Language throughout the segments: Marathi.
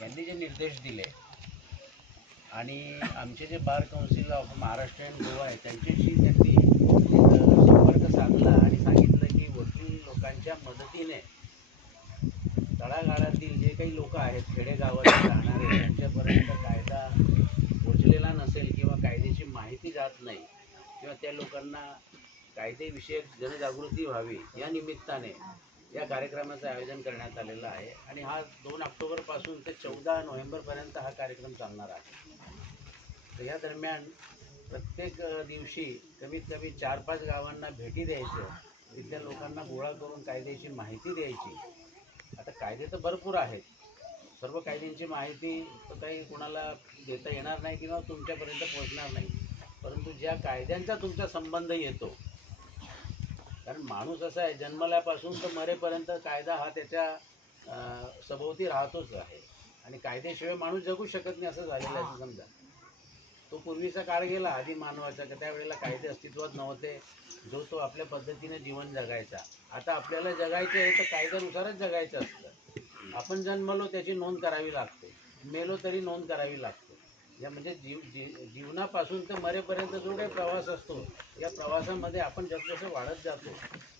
यांनी जे निर्देश दिले आणि आमचे जे bar council of Maharashtra and Goa आहे त्यांच्याशी त्यांनी संपर्क साधला आणि सांगितलं की वकील लोकांच्या मदतीने तळागाळातील जे काही लोक आहेत खेडेगावात राहणारे त्यांच्यापर्यंत कायदा पोचलेला नसेल किंवा कायद्याची माहिती जात नाही किंवा त्या लोकांना कायदेविषयक जनजागृती व्हावी या निमित्ताने या कार्यक्रमाचं आयोजन करण्यात आलेलं आहे आणि हा 2 ऑक्टोबरपासून ते 14 नोव्हेंबरपर्यंत हा कार्यक्रम चालणार आहे. तर या दरम्यान प्रत्येक दिवशी कमीत कमी 4-5 गावांना भेटी द्यायचं, तिथल्या लोकांना गोळा करून कायद्याची माहिती द्यायची. आता कायदे तर भरपूर आहेत, सर्व कायद्यांची माहिती तर काही कोणाला देता येणार नाही किंवा तुमच्यापर्यंत पोहोचणार नाही, परंतु ज्या कायद्यांचा तुमचा संबंध येतो, कारण माणूस असा आहे जन्मल्यापासून तर मरेपर्यंत कायदा हा त्याच्या सभोवती राहतोच आहे आणि कायद्याशिवाय माणूस जगू शकत नाही असं झालेलं आहे. समजा तो पूर्वीचा काळ गेला आधी मानवाचा, त्यावेळेला कायदे अस्तित्वात नव्हते, जो तो आपल्या पद्धतीने जीवन जगायचा. आता आपल्याला जगायचं आहे तर कायद्यानुसारच जगायचं असतं. आपण जन्मलो त्याची नोंद करावी लागते, मेलो तरी नोंद करावी लागते. या म्हणजे जीवनापासून तर मरेपर्यंत जो काही प्रवास असतो या प्रवासामध्ये आपण जसजसं वाढत जातो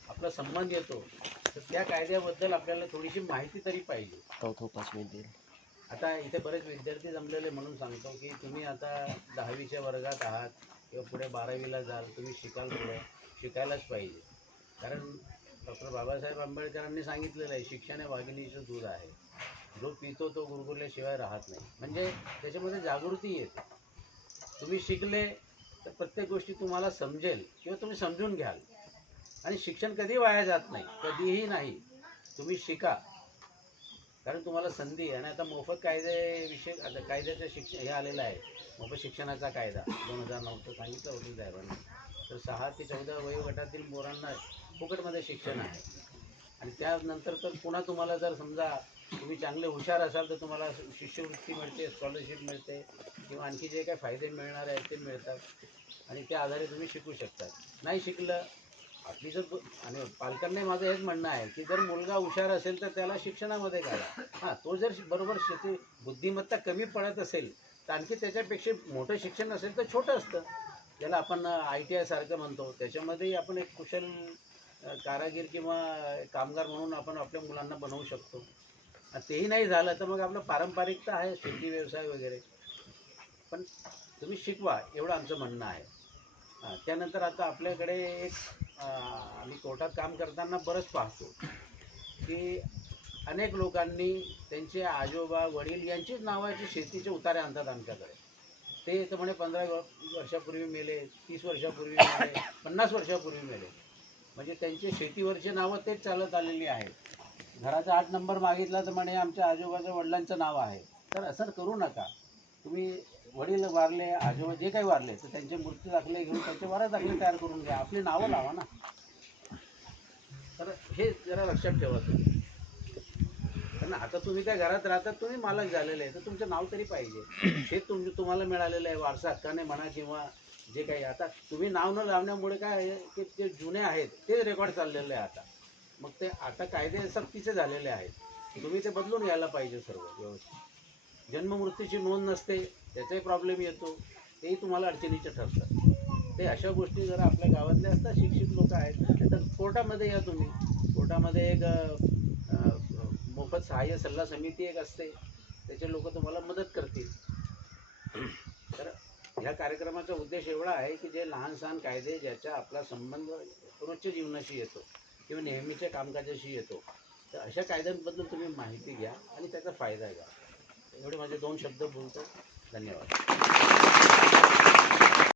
आपला संबंध येतो तर त्या कायद्याबद्दल आपल्याला थोडीशी माहिती तरी पाहिजे. आता इथे बरेच विद्यार्थी जमलेले म्हणून सांगतो की तुम्ही आता 10वीच्या वर्गात आहात किंवा पुढे 12वीला जाल, तुम्ही शिकाल, पुढे शिकायलाच पाहिजे. कारण डॉक्टर बाबासाहेब आंबेडकरांनी सांगितलेलं आहे शिक्षण हे वाघिणीचं दूध आहे, जो पितो तो गुरगुरल्याशिवाय राहत नाही. म्हणजे त्याच्यामध्ये जागृती येते. तुम्ही शिकले तर प्रत्येक गोष्टी तुम्हाला समजेल किंवा तुम्ही समजून घ्याल आणि शिक्षण कधी वाया जात नाही, कधीही नाही. तुम्ही शिका कारण तुम्हाला संधी आहे. आणि आता मोफत कायदेविषयी आता कायद्याचं शिक्षण हे आलेलं आहे, मोफत शिक्षणाचा कायदा 2009चं सांगितलं वकील साहेबांनी. तर 6 ते 14 वयोगटातील पोरांना फुकटमध्ये शिक्षण आहे आणि त्यानंतर तर पुन्हा तुम्हाला जर समजा तुम्ही चांगले हुशार असाल तर तुम्हाला शिष्यवृत्ती मिळते, स्कॉलरशिप मिळते किंवा आणखी जे काही फायदे मिळणार आहेत ते मिळतात आणि त्या आधारे तुम्ही शिकू शकता. नाही शिकलं आपली जर आणि पालकांना माझं हेच म्हणणं आहे की जर मुलगा हुशार असेल तर त्याला शिक्षणामध्ये घाला. हां, तो जर बरोबर बुद्धिमत्ता कमी पडत असेल तर आणखी त्याच्यापेक्षा मोठं शिक्षण असेल तर छोटं असतं, ज्याला आपण ITI सारखं म्हणतो, त्याच्यामध्येही आपण एक कुशल कारागीर किंवा कामगार म्हणून आपण आपल्या मुलांना बनवू शकतो. तेही नाही झालं तर मग आपलं पारंपरिकता आहे शेती व्यवसाय वगैरे, पण तुम्ही शिकवा एवढं आमचं म्हणणं आहे. त्यानंतर आता आपल्याकडे एक आम्ही कोर्टात काम करताना बरंच पाहतो की अनेक लोकांनी त्यांचे आजोबा वडील यांचीच नावाची शेतीचे उतारे आणतात आमच्याकडे. ते तर म्हणे 15 वर्षापूर्वी मेले, 30 वर्षापूर्वी मेले, 50 वर्षापूर्वी मेले, म्हणजे त्यांचे शेतीवरचे नावं तेच चालत आलेली आहेत. घराचा 8 नंबर मागितला तर म्हणे आमच्या आजोबाच्या वडिलांचं नाव आहे. तर असं करू नका. तुम्ही वडील वारले, आजोबा जे काही वारले तर त्यांचे मृत्यू दाखले घेऊन त्यांचे वारस दाखले तयार करून घ्या, आपली नावं लावा ना. तर हे जरा लक्षात ठेवा तुम्ही. कारण आता तुम्ही त्या घरात राहतात, तुम्ही मालक झालेले आहे तर तुमचं नाव तरी पाहिजे. हे तुम्हाला मिळालेलं आहे वारसा हक्काने म्हणा किंवा जे काही. आता तुम्ही नाव न लावण्यामुळे काय आहे की जे जुने आहेत ते रेकॉर्ड चाललेले आहे आता. मग ते आता कायदे सक्तीचे झालेले आहेत, तुम्ही ते बदलून घ्यायला पाहिजे सर्व व्यवस्थित. जन्ममृत्यूची नोंद नसते त्याचाही प्रॉब्लेम येतो, तेही तुम्हाला अडचणीचे ठरतात. ते अशा गोष्टी जर आपल्या गावातल्या असतात, शिक्षित लोक आहेत तर कोर्टामध्ये या तुम्ही. कोर्टामध्ये एक मोफत सहाय्य सल्ला समिती एक असते, त्याचे लोक तुम्हाला मदत करतील. तर ह्या कार्यक्रमाचा उद्देश एवढा आहे की जे लहान सहान कायदे ज्याचा आपला संबंध रोजच्या जीवनाशी येतो किंवा नेहमीच्या कामकाजाशी येतो, तर अशा कायद्यांबद्दल तुम्ही माहिती घ्या आणि त्याचा फायदा घ्या. एवढे माझे 2 शब्द बोलतो. धन्यवाद.